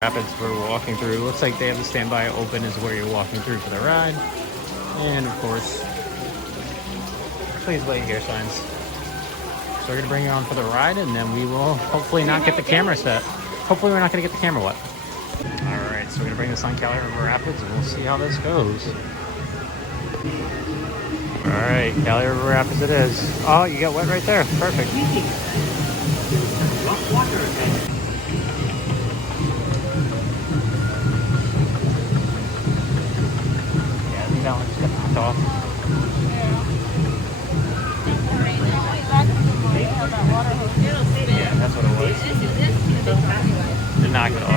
Rapids we're walking through. Looks like they have the standby open is where you're walking through for the ride. And of course, please wait here signs. So we're gonna bring you on for the ride and then we will hopefully not get the camera set. Hopefully we're not gonna get the camera wet. All right, so we're gonna bring this on Cali River Rapids and we'll see how this goes. All right, Cali River Rapids it is. Oh, you got wet right there. Perfect. That one just got knocked off. Yeah, that's what it was. To knock it off.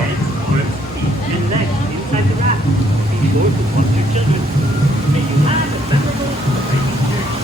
And next, inside the raft, be sure to watch your children. May you have a memorable hiking journey.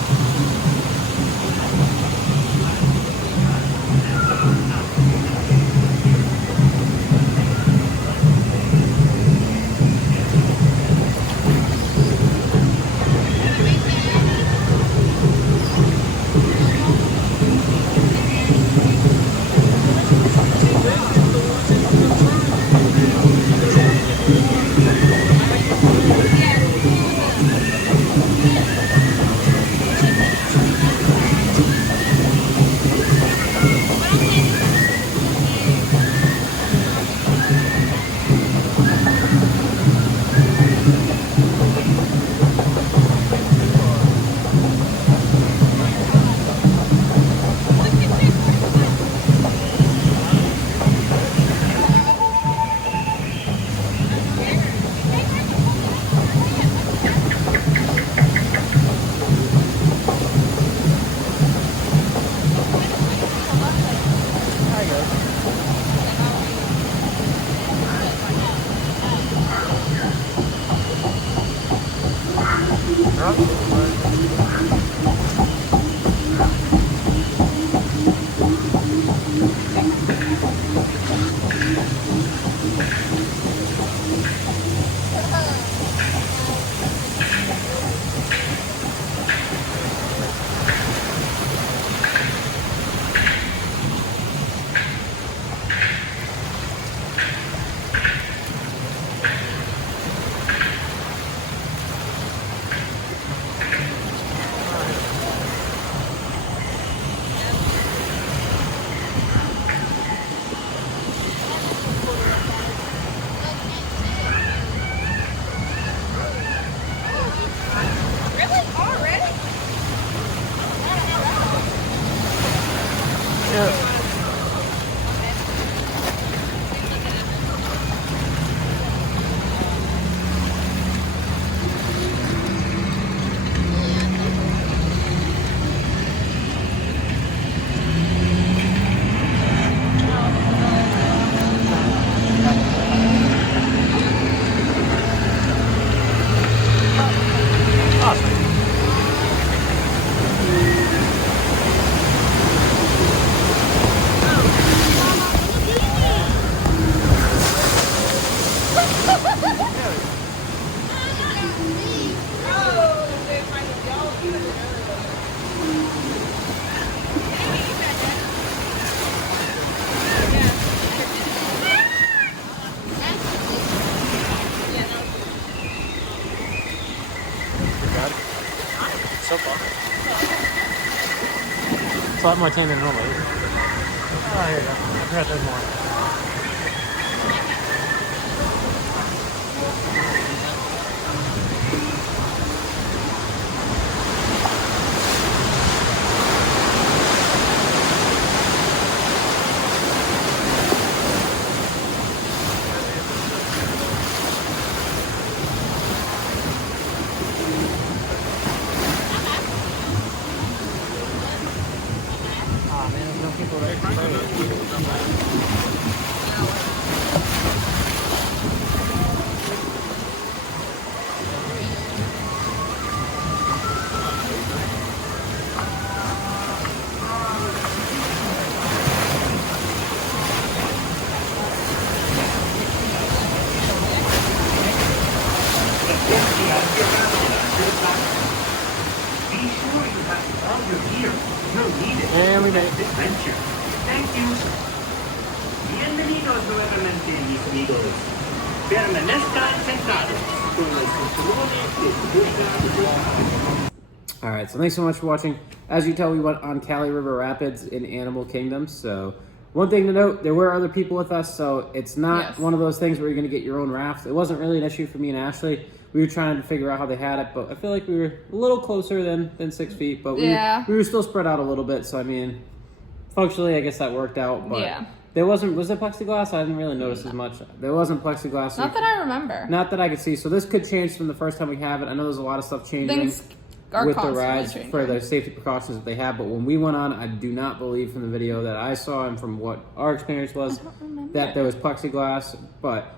So far. It's a lot more tame than normal. Oh, here you go. I forgot there's more. And we made it. Adventure. Thank you. Bienvenidos suavemente, mis amigos. Permanezcan sentados con los cinturones de seguridad. All right, so thanks so much for watching. As you tell, we went on Cali River Rapids in Animal Kingdom. So one thing to note, there were other people with us, so it's not one of those things where you're going to get your own raft. It wasn't really an issue for me and Ashley. We were trying to figure out how they had it, but I feel like we were a little closer than 6 feet, but we were still spread out a little bit. So I mean, functionally, I guess that worked out. But there was there plexiglass? I didn't really notice as much. There wasn't plexiglass. Not that I remember. Not that I could see. So this could change from the first time we have it. I know there's a lot of stuff changing with the rides for the safety precautions that they have. But when we went on, I do not believe from the video that I saw and from what our experience was that there was plexiglass. But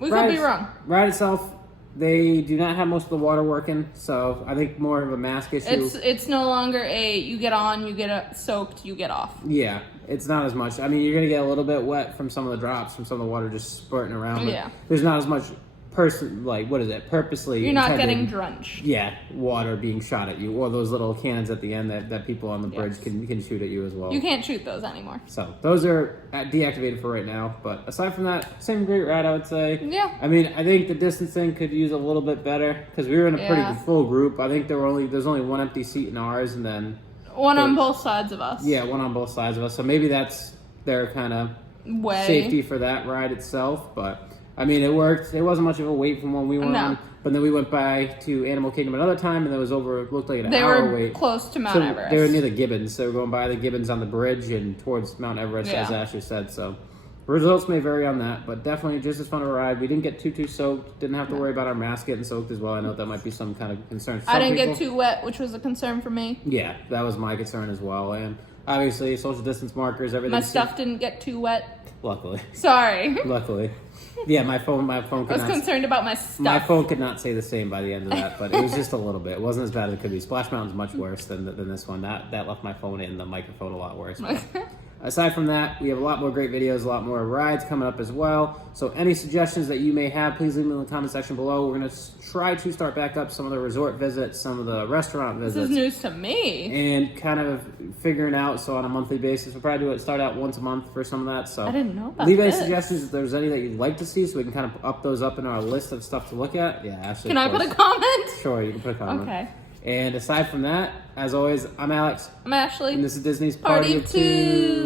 we could be wrong. Ride itself, they do not have most of the water working, so I think more of a mask issue. It's no longer a you get on, you get soaked, you get off. Yeah, it's not as much. I mean, you're gonna get a little bit wet from some of the drops, from some of the water just spurting around. But there's not as much purposely. You're not getting drenched. Yeah, water being shot at you, or those little cannons at the end that people on the bridge can shoot at you as well. You can't shoot those anymore. So those are deactivated for right now. But aside from that, same great ride, I would say. Yeah. I mean, I think the distancing could use a little bit better because we were in a pretty full group. I think there's only one empty seat in ours, and then one on both sides of us. Yeah, one on both sides of us. So maybe that's their kind of safety for that ride itself, but. I mean, it worked. There wasn't much of a wait from when we went on. But then we went by to Animal Kingdom another time, and it was looked like an hour wait. They were close to Mount Everest. They were near the Gibbons. So we were going by the Gibbons on the bridge and towards Mount Everest, as Ashley said. So results may vary on that, but definitely just as fun of a ride. We didn't get too soaked. Didn't have to worry about our mask getting soaked as well. I know that might be some kind of concern for some I didn't get too wet, which was a concern for me. Yeah, that was my concern as well. And obviously, social distance markers, everything. My stuff didn't get too wet. Luckily. Sorry. Luckily. Yeah, my phone I was concerned about my stuff. My phone could not say the same by the end of that, but it was just a little bit. It wasn't as bad as it could be. Splash Mountain's much worse than this one. That left my phone and the microphone a lot worse. Aside from that, we have a lot more great videos, a lot more rides coming up as well. So any suggestions that you may have, please leave them in the comment section below. We're going to try to start back up some of the resort visits, some of the restaurant visits. This is news to me. And kind of figuring out, so on a monthly basis, we'll probably start out once a month for some of that. So I didn't know about leave any suggestions if there's any that you'd like to see so we can kind of up those up in our list of stuff to look at. Yeah, Ashley. Can I put a comment? Sure, you can put a comment. Okay. And aside from that, as always, I'm Alex. I'm Ashley. And this is Disney's Party of Two.